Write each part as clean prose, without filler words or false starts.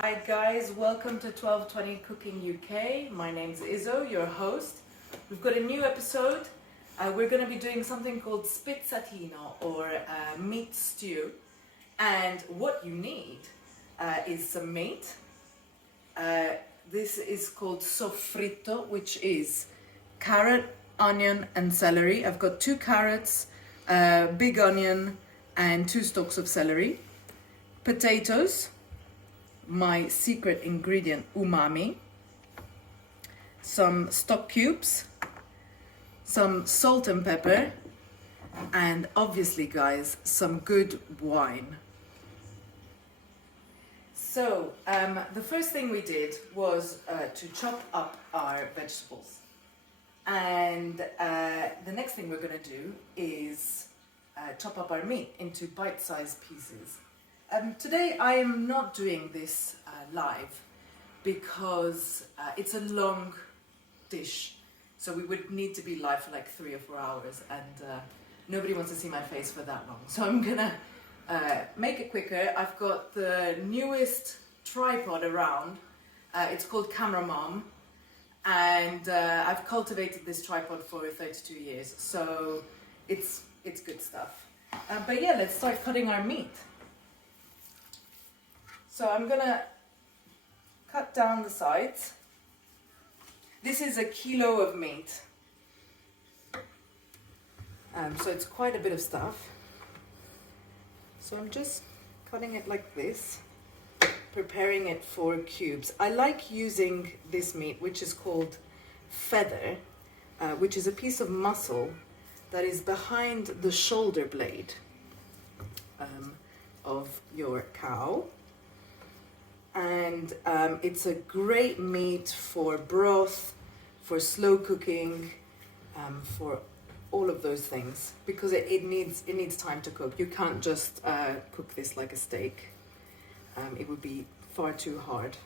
Hi guys, welcome to 1220 Cooking UK. My name's Izzo, your host. We've got a new episode. We're going to be doing something called Spezzatino, or meat stew. And what you need is some meat. This is called soffritto, which is carrot, onion and celery. I've got 2 carrots, big onion and 2 stalks of celery. Potatoes, my secret ingredient, umami. Some stock cubes, some salt and pepper, and obviously, guys, some good wine. So, the first thing we did was to chop up our vegetables. And the next thing we're going to do is chop up our meat into bite-sized pieces. Today I am not doing this live because it's a long dish, so we would need to be live for like 3 or 4 hours, and nobody wants to see my face for that long. So I'm gonna make it quicker. I've got the newest tripod around. It's called Camera Mom, and I've cultivated this tripod for 32 years, so it's good stuff. But yeah, let's start cutting our meat. So I'm gonna cut down the sides. This is 1 kilo of meat. So it's quite a bit of stuff. So I'm just cutting it like this, preparing it for cubes. I like using this meat, which is called feather, which is a piece of muscle that is behind the shoulder blade of your cow. And it's a great meat for broth, for slow cooking, for all of those things, because it needs time to cook. You can't just cook this like a steak. It would be far too hard.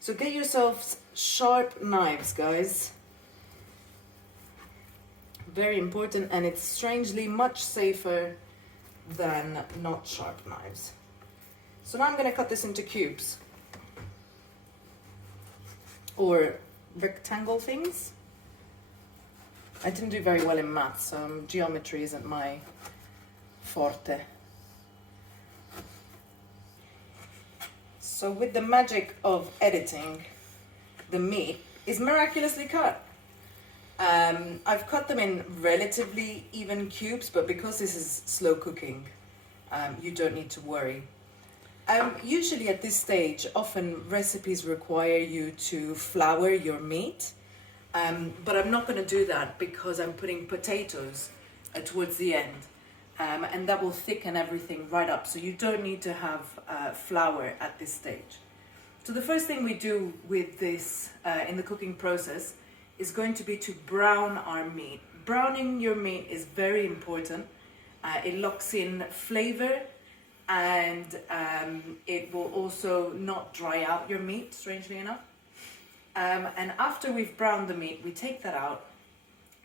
So get yourselves sharp knives, guys. Very important, and it's strangely much safer than not sharp knives. So now I'm going to cut this into cubes, or rectangle things. I didn't do very well in maths, so geometry isn't my forte. So with the magic of editing, the meat is miraculously cut. I've cut them in relatively even cubes, but because this is slow cooking, you don't need to worry. Usually at this stage, often recipes require you to flour your meat, but I'm not going to do that because I'm putting potatoes towards the end, and that will thicken everything right up, so you don't need to have flour at this stage. So the first thing we do with this in the cooking process is going to be to brown our meat. Browning your meat is very important. It locks in flavor, and it will also not dry out your meat, strangely enough. And after we've browned the meat, we take that out,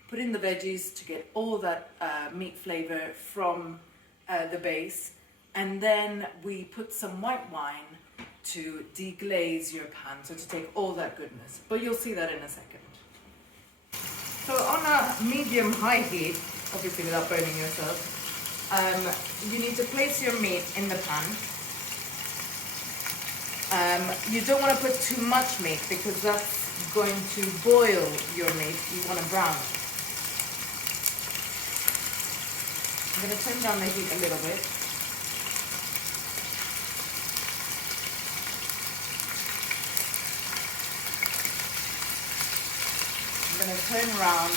put in the veggies to get all that meat flavor from the base, and then we put some white wine to deglaze your pan, so to take all that goodness. But you'll see that in a second. So on a medium-high heat, obviously without burning yourself, you need to place your meat in the pan. You don't want to put too much meat because that's going to boil your meat. You want to brown it. I'm going to turn down the heat a little bit. I'm going to turn around.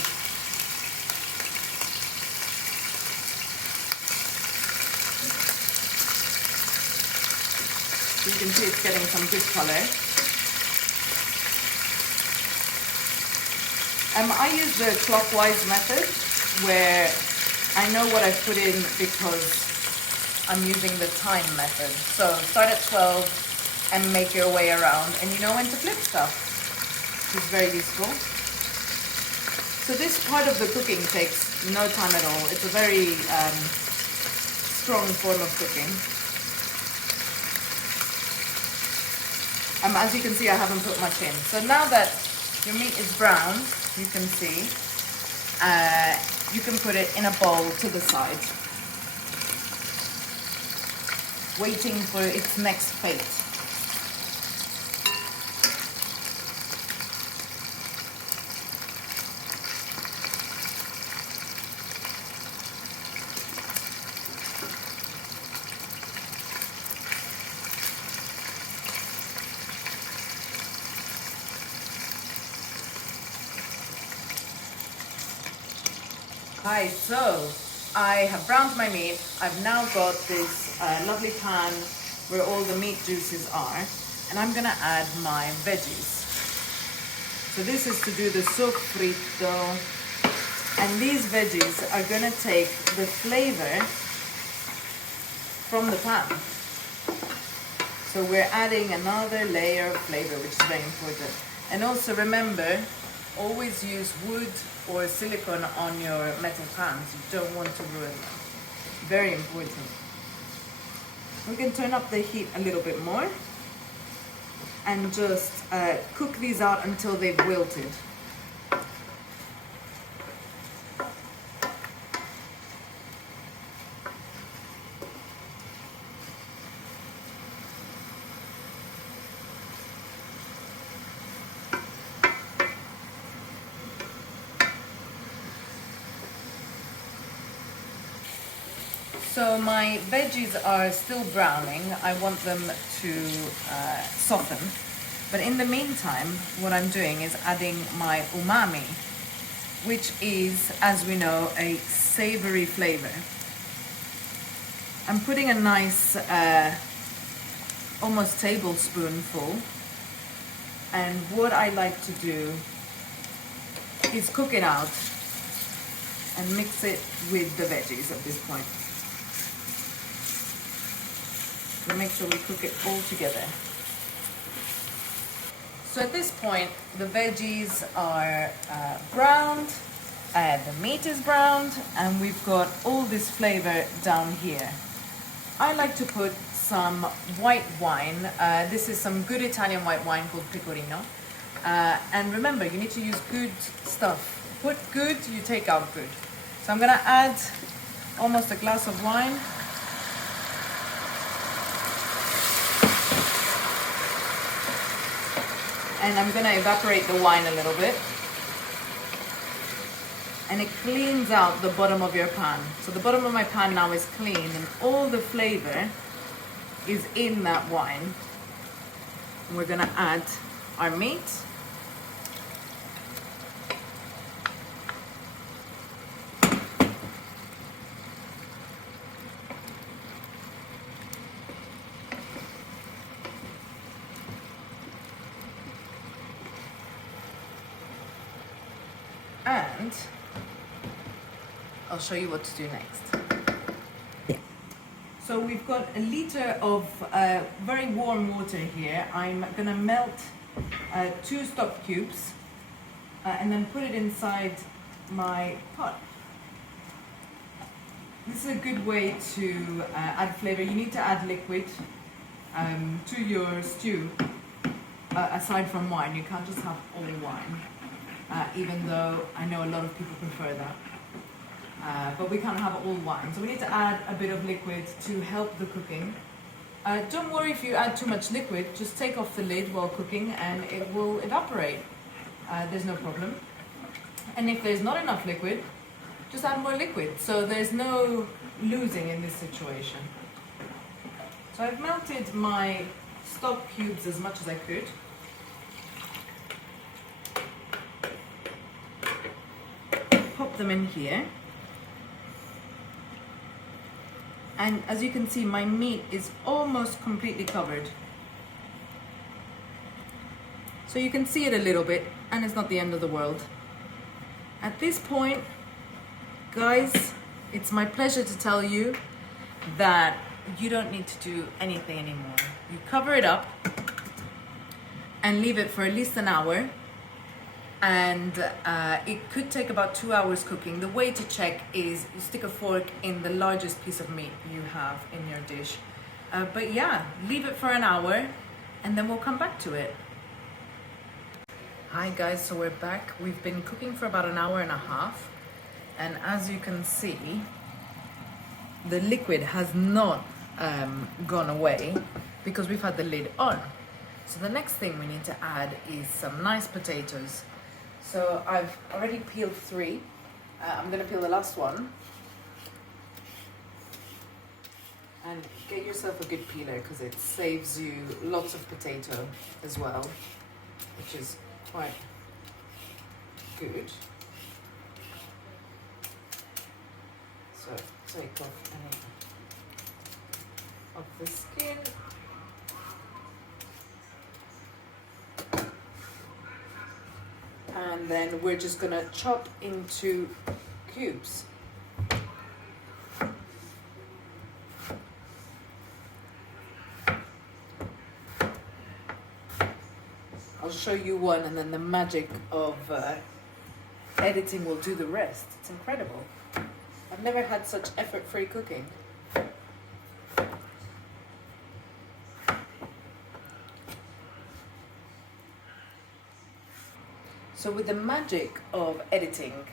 You can see it's getting some good color. I use the clockwise method, where I know what I've put in because I'm using the time method. So start at 12 and make your way around, and you know when to flip stuff, which is very useful. So this part of the cooking takes no time at all. It's a very strong form of cooking. As you can see, I haven't put much in. So now that your meat is browned, you can see, you can put it in a bowl to the side, waiting for its next fate. Hi, so I have browned my meat. I've now got this lovely pan where all the meat juices are, and I'm gonna add my veggies. So this is to do the sofrito, and these veggies are gonna take the flavor from the pan. So we're adding another layer of flavor, which is very important. And also remember, always use wood or silicone on your metal pans. You don't want to ruin them. Very important. We can turn up the heat a little bit more and just cook these out until they've wilted. So my veggies are still browning. I want them to soften. But in the meantime, what I'm doing is adding my umami, which is, as we know, a savory flavor. I'm putting a nice, almost tablespoonful. And what I like to do is cook it out and mix it with the veggies at this point. So make sure we cook it all together. So at this point, the veggies are browned, the meat is browned, and we've got all this flavor down here. I like to put some white wine. This is some good Italian white wine called Pecorino. And remember, you need to use good stuff. Put good, you take out good. So I'm gonna add almost a glass of wine. And I'm gonna evaporate the wine a little bit. And it cleans out the bottom of your pan. So the bottom of my pan now is clean and all the flavor is in that wine. And we're gonna add our meat. And I'll show you what to do next. So we've got a liter of very warm water here. I'm gonna melt 2 stock cubes and then put it inside my pot. This is a good way to add flavor. You need to add liquid to your stew aside from wine. You can't just have all wine. Even though I know a lot of people prefer that. But we can't have all wine. So we need to add a bit of liquid to help the cooking. Don't worry if you add too much liquid, just take off the lid while cooking and it will evaporate. There's no problem. And if there's not enough liquid, just add more liquid. So there's no losing in this situation. So I've melted my stock cubes as much as I could. Pop them in here, and as you can see, my meat is almost completely covered, so you can see it a little bit and it's not the end of the world. At this point, guys, it's my pleasure to tell you that you don't need to do anything anymore. You cover it up and leave it for at least an hour. And it could take about 2 hours cooking. The way to check is you stick a fork in the largest piece of meat you have in your dish. But yeah, leave it for an hour and then we'll come back to it. Hi guys, so we're back. We've been cooking for about an hour and a half, and as you can see, the liquid has not gone away because we've had the lid on. So the next thing we need to add is some nice potatoes. So I've already peeled 3. I'm gonna peel the last one. And get yourself a good peeler because it saves you lots of potato as well, which is quite good. So take off any of the skin. And then we're just gonna chop into cubes. I'll show you one, and then the magic of editing will do the rest. It's incredible. I've never had such effort-free cooking. So with the magic of editing,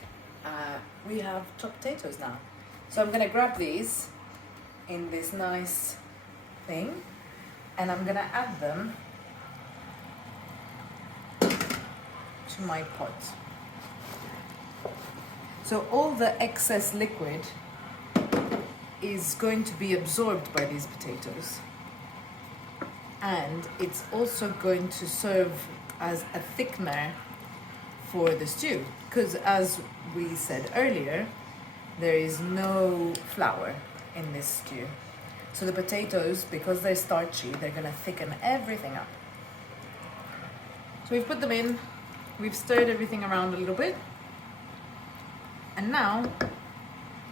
we have chopped potatoes now. So I'm gonna grab these in this nice thing, and I'm gonna add them to my pot. So all the excess liquid is going to be absorbed by these potatoes, and it's also going to serve as a thickener for the stew, because as we said earlier, there is no flour in this stew. So the potatoes, because they're starchy, they're gonna thicken everything up. So we've put them in, we've stirred everything around a little bit, and now,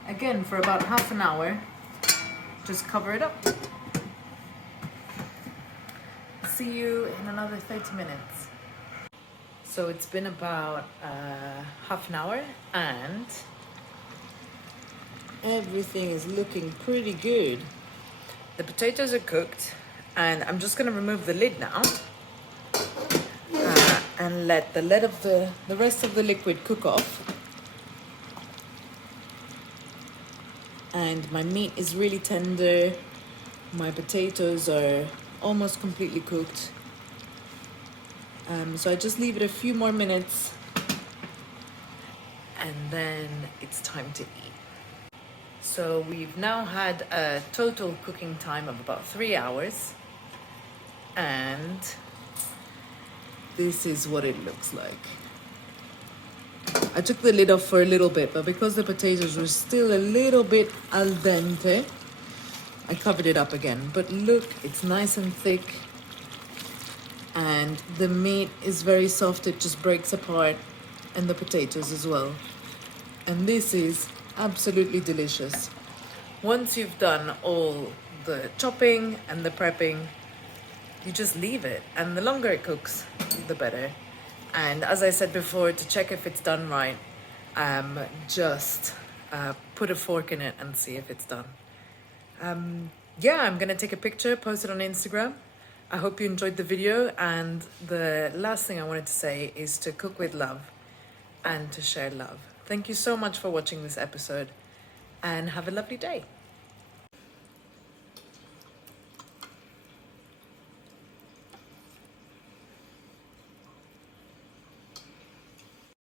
again, for about half an hour, just cover it up. See you in another 30 minutes. So it's been about half an hour, and everything is looking pretty good. The potatoes are cooked, and I'm just gonna remove the lid now and let the rest of the liquid cook off. And my meat is really tender. My potatoes are almost completely cooked. So I just leave it a few more minutes, and then it's time to eat. So we've now had a total cooking time of about 3 hours, and this is what it looks like. I took the lid off for a little bit, but because the potatoes were still a little bit al dente, I covered it up again. But look, it's nice and thick, and the meat is very soft, it just breaks apart, and the potatoes as well. And this is absolutely delicious. Once you've done all the chopping and the prepping, you just leave it, and the longer it cooks, the better. And as I said before, to check if it's done right, just put a fork in it and see if it's done. Yeah, I'm gonna take a picture, post it on Instagram. I hope you enjoyed the video, and the last thing I wanted to say is to cook with love and to share love. Thank you so much for watching this episode, and have a lovely day.